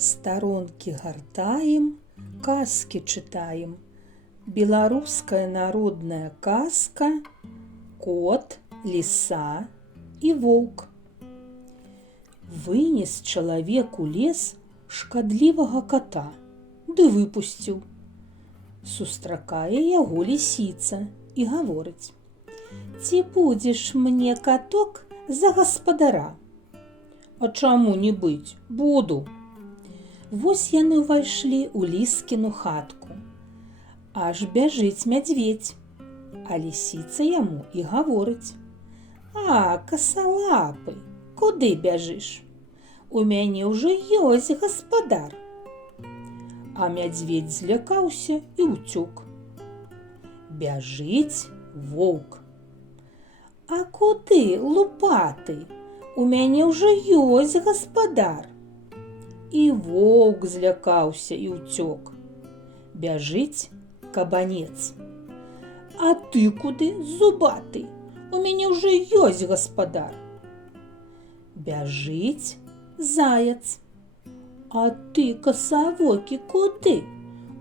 Старонкі гартаем, казкі чытаем. Беларуская народная казка «Кот, ліса і воўк». Вынес чалавек у лес шкадлівага кота, ды выпусціў. Сустракае яго лісіца і гаворыць: «Ці будзеш мне, каток, за гаспадара?» «А чаму не быць? Буду!» Вось яны ўвайшлі ў ліскіну хатку. Аж бяжыць мядзведзь, а лісіца яму і гаворыць: «А, касалапы, куды бяжыш? У мяне ўжо ёсць гаспадар». А мядзведзь злякаўся і ўцёк. Бяжыць воўк: «А куды, лупаты? У мяне ўжо ёсць гаспадар». І воўк злякаўся і ўцёк. Бяжыць кабанец: «А ты куды, зубаты? У мяне ўжо ёсць гаспадар». Бяжыць заяц: «А ты, касавокі, куды?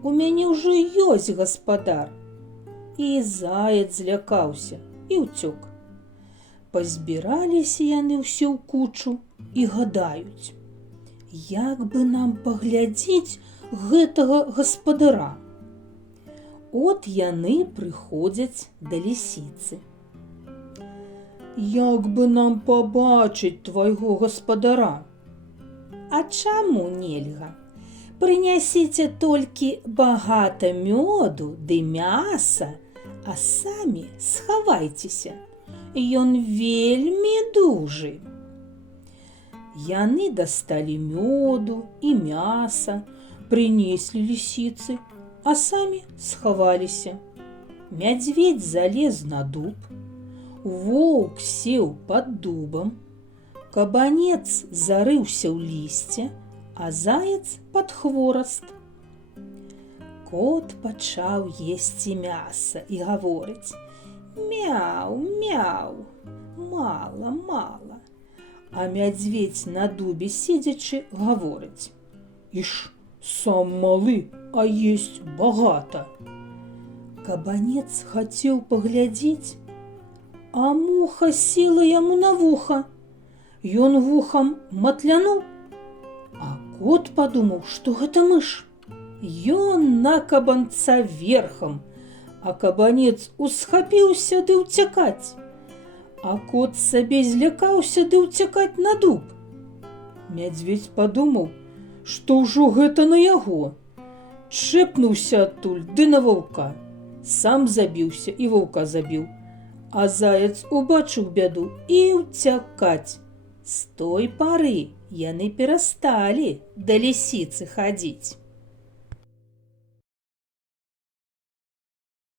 У мяне ўжо ёсць гаспадар». І заяц злякаўся і ўцёк. Пазбіраліся яны ўсе ў кучу і гадаюць: як бы нам паглядзець гэтага гаспадара? От яны прыходзяць да лісіцы. «Як бы нам пабачыць твайго гаспадара?» «А чаму нельга? Прынясіце толькі багата мёду ды мяса, а самі схавайцеся. Ён вельмі дужы». Яны дасталі мёду і мяса, прынеслі лісіцы, а самі схаваліся. Мядзведзь залез на дуб, воўк сеў пад дубам, кабанец зарыўся ў лісце, а заяц пад хвораст. Кот пачаў есці мяса і гаворыць: «Мяу, мяу, мала, мала». А мядзведзь на дубе седзячы гаворыць: «Іш, сам малы, а есть багата». Кабанец хацеў паглядзець, а муха села яму на вуха. Ён вухам матлянуў, а кот падумаў, што гэта мыш. Ён на кабанца верхам, а кабанец усхапіўся ды ўцякаць. А кот сабе злякаўся ды ўцякаць на дуб. Мядзведзь падумаў, што ўжо гэта на яго. Чэпнуўся адтуль ды на ваўка. Сам забіўся і ваўка забіў. А заяц убачыў бяду і ўцякаць. З той пары яны перасталі да лісіцы хадзіць.